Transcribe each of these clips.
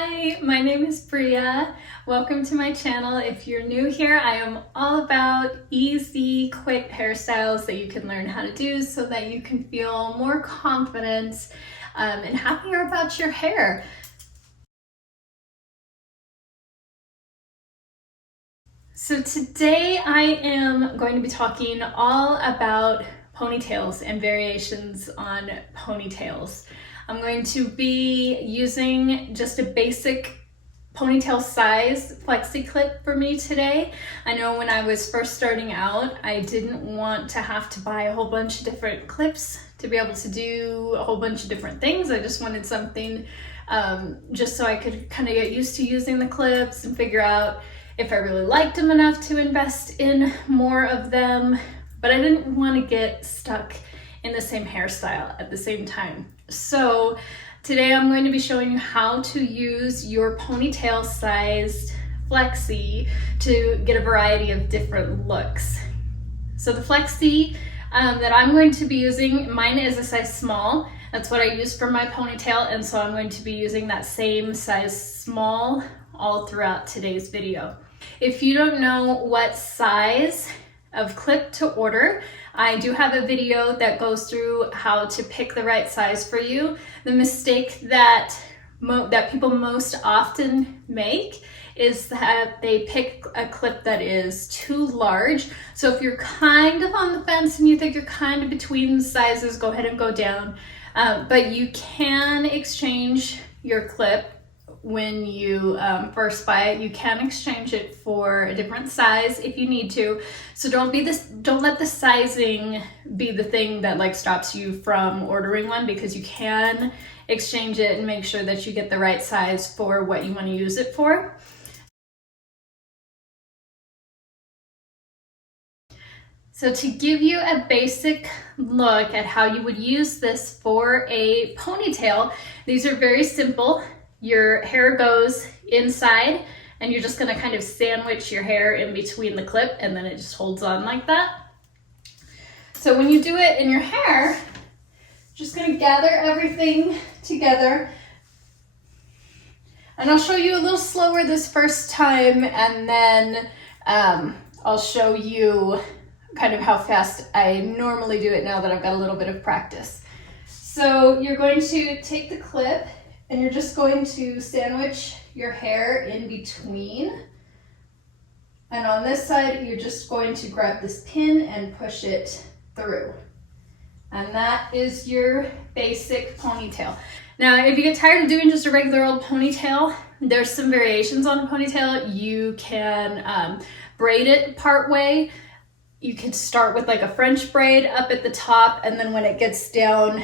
Hi, my name is Bria. Welcome to my channel. If you're new here, I am all about easy, quick hairstyles that you can learn how to do so that you can feel more confident and happier about your hair. So today I am going to be talking all about ponytails and variations on ponytails. I'm going to be using just a basic ponytail size flexi clip for me today. I know when I was first starting out, I didn't want to have to buy a whole bunch of different clips to be able to do a whole bunch of different things. I just wanted something just so I could kind of get used to using the clips and figure out if I really liked them enough to invest in more of them, but I didn't want to get stuck in the same hairstyle at the same time. So today I'm going to be showing you how to use your ponytail sized flexi to get a variety of different looks. So the flexi that I'm going to be using, mine is a size small. That's what I use for my ponytail, and so I'm going to be using that same size small all throughout today's video. If you don't know what size of clip to order, I do have a video that goes through how to pick the right size for you. The mistake that people most often make is that they pick a clip that is too large. So if you're kind of on the fence and you think you're kind of between sizes, go ahead and go down. But you can exchange your clip when you first buy it. You can exchange it for a different size if you need to. So don't let the sizing be the thing that like stops you from ordering one, because you can exchange it and make sure that you get the right size for what you want to use it for. So to give you a basic look at how you would use this for a ponytail, these are very simple. Your hair goes inside and you're just going to kind of sandwich your hair in between the clip, and then it just holds on like that. So when you do it in your hair, just going to gather everything together. And I'll show you a little slower this first time, and then I'll show you kind of how fast I normally do it now that I've got a little bit of practice. So you're going to take the clip and you're just going to sandwich your hair in between. And on this side, you're just going to grab this pin and push it through. And that is your basic ponytail. Now, if you get tired of doing just a regular old ponytail, there's some variations on a ponytail. You can braid it part way. You could start with like a French braid up at the top, and then when it gets down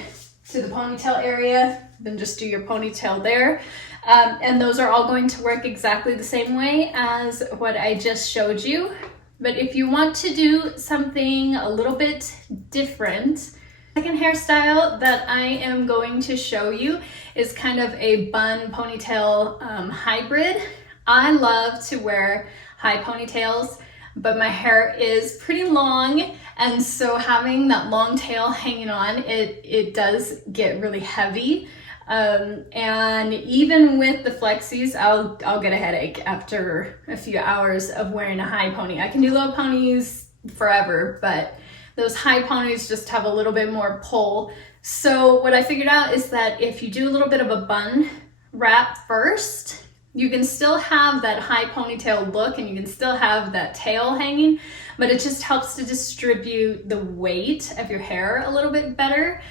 to the ponytail area, then just do your ponytail there. And those are all going to work exactly the same way as what I just showed you. But if you want to do something a little bit different, the second hairstyle that I am going to show you is kind of a bun ponytail hybrid. I love to wear high ponytails, but my hair is pretty long, and so having that long tail hanging on, it does get really heavy. And even with the flexis, I'll get a headache after a few hours of wearing a high pony. I can do low ponies forever, but those high ponies just have a little bit more pull. So what I figured out is that if you do a little bit of a bun wrap first, you can still have that high ponytail look and you can still have that tail hanging, but it just helps to distribute the weight of your hair a little bit better.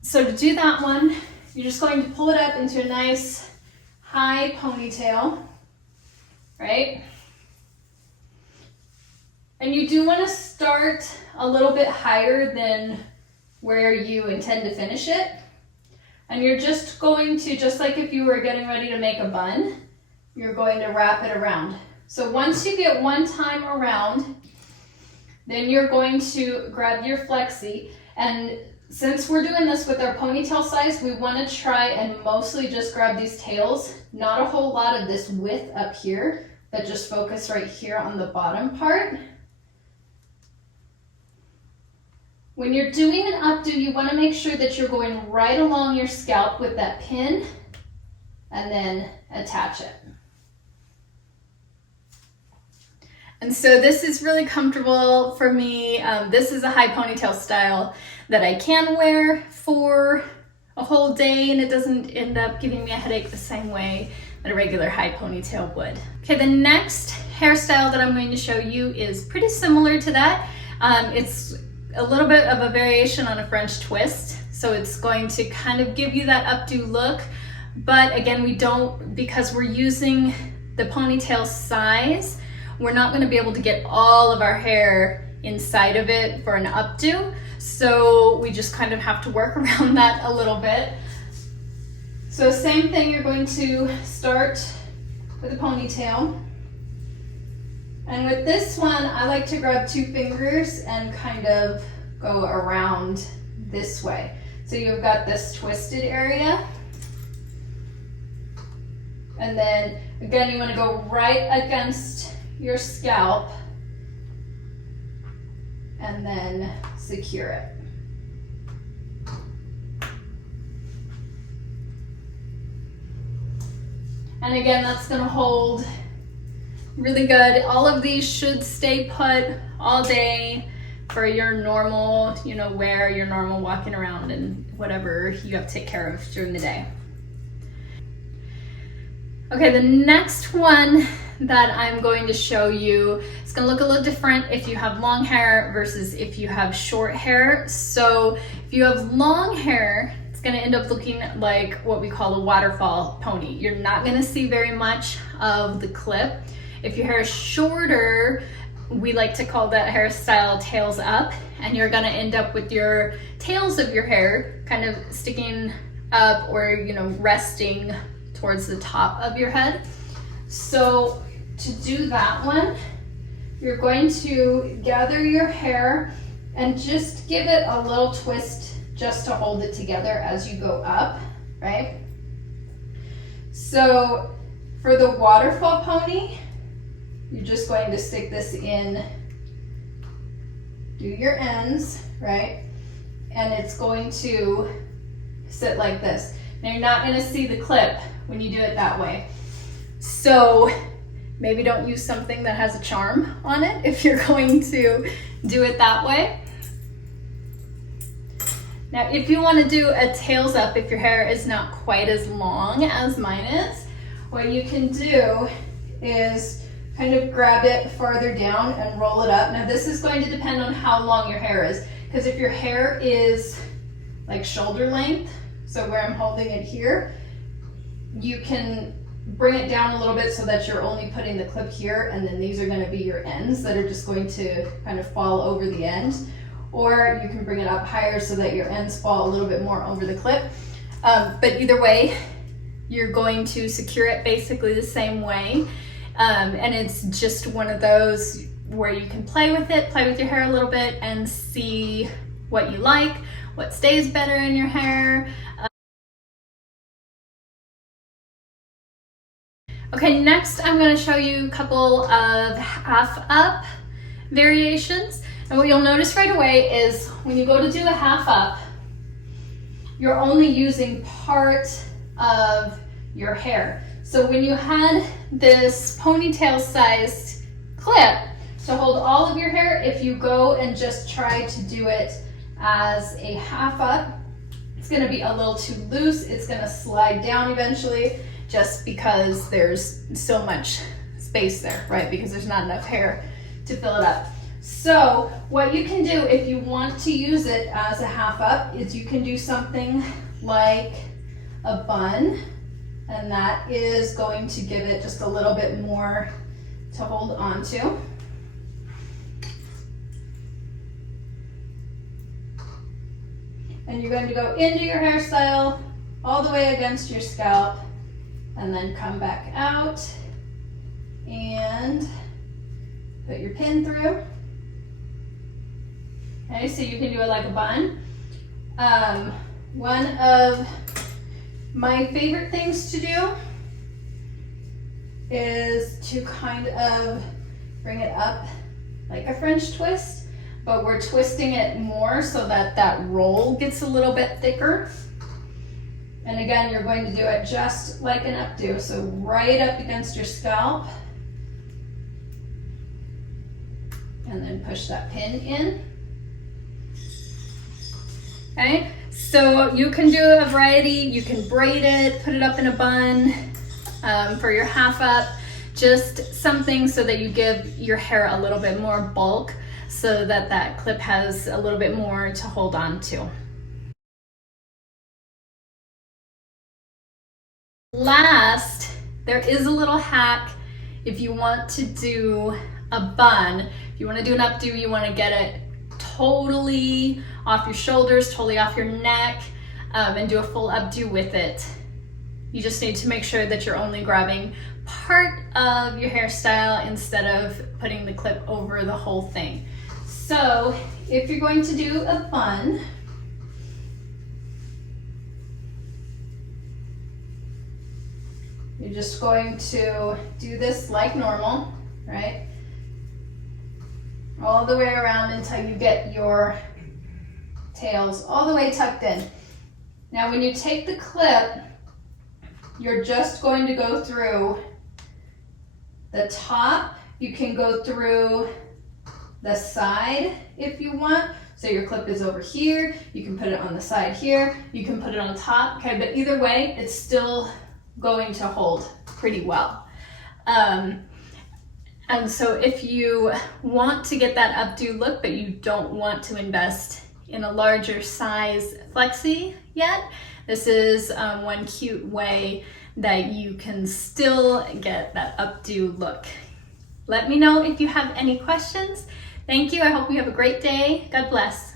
So to do that one, you're just going to pull it up into a nice high ponytail, right? And you do want to start a little bit higher than where you intend to finish it. And you're just going to, just like if you were getting ready to make a bun, you're going to wrap it around. So once you get one time around, then you're going to grab your flexi. And since we're doing this with our ponytail size, we want to try and mostly just grab these tails, not a whole lot of this width up here, but just focus right here on the bottom part. When you're doing an updo, you want to make sure that you're going right along your scalp with that pin. and then attach it. And so this is really comfortable for me. This is a high ponytail style that I can wear for a whole day, and it doesn't end up giving me a headache the same way that a regular high ponytail would. Okay, the next hairstyle that I'm going to show you is pretty similar to that. It's a little bit of a variation on a French twist. So it's going to kind of give you that updo look. But again, we don't, because we're using the ponytail size, we're not going to be able to get all of our hair inside of it for an updo. So we just kind of have to work around that a little bit. So same thing, you're going to start with a ponytail. And with this one, I like to grab 2 fingers and kind of go around this way. So you've got this twisted area. And then again, you want to go right against your scalp and then secure it. And again, that's going to hold really good. All of these should stay put all day for your normal, wear, your normal walking around and whatever you have to take care of during the day. Okay, the next one that I'm going to show you is going to look a little different if you have long hair versus if you have short hair. So if you have long hair, it's going to end up looking like what we call a waterfall pony. You're not going to see very much of the clip. If your hair is shorter, we like to call that hairstyle tails up, and you're going to end up with your tails of your hair kind of sticking up or resting towards the top of your head. So to do that one, you're going to gather your hair and just give it a little twist just to hold it together as you go up, right? So for the waterfall pony, you're just going to stick this in, do your ends, right? And it's going to sit like this. Now you're not going to see the clip when you do it that way. So maybe don't use something that has a charm on it if you're going to do it that way. Now, if you want to do a tails up, if your hair is not quite as long as mine is, what you can do is kind of grab it farther down and roll it up. Now, this is going to depend on how long your hair is, because if your hair is like shoulder length, so where I'm holding it here, you can bring it down a little bit so that you're only putting the clip here, and then these are going to be your ends that are just going to kind of fall over the end. Or you can bring it up higher so that your ends fall a little bit more over the clip. But either way, you're going to secure it basically the same way. And it's just one of those where you can play with it, play with your hair a little bit and see what you like, what stays better in your hair. Okay, next I'm going to show you a couple of half up variations. And what you'll notice right away is when you go to do a half up, you're only using part of your hair. So when you had this ponytail sized clip to hold all of your hair, if you go and just try to do it as a half up, it's going to be a little too loose. It's going to slide down eventually just because there's so much space there, right? Because there's not enough hair to fill it up. So what you can do if you want to use it as a half up is you can do something like a bun, and that is going to give it just a little bit more to hold on to. And you're going to go into your hairstyle all the way against your scalp and then come back out and put your pin through. Okay, so you can do it like a bun. One of my favorite things to do is to kind of bring it up like a French twist, but we're twisting it more so that that roll gets a little bit thicker. And again, you're going to do it just like an updo, so right up against your scalp. And then push that pin in. Okay, so you can do a variety. You can braid it, put it up in a bun for your half up, just something so that you give your hair a little bit more bulk so that that clip has a little bit more to hold on to. Last, there is a little hack if you want to do a bun. If you want to do an updo, you want to get it totally off your shoulders, totally off your neck, and do a full updo with it. You just need to make sure that you're only grabbing part of your hairstyle instead of putting the clip over the whole thing. So if you're going to do a bun, you're just going to do this like normal, right? All the way around until you get your tails all the way tucked in. Now when you take the clip, you're just going to go through the top. You can go through the side if you want. So your clip is over here. You can put it on the side here. You can put it on top, okay? But either way, it's still going to hold pretty well. And so if you want to get that updo look, but you don't want to invest in a larger size flexi yet, this is one cute way that you can still get that updo look. Let me know if you have any questions. Thank you. I hope you have a great day. God bless.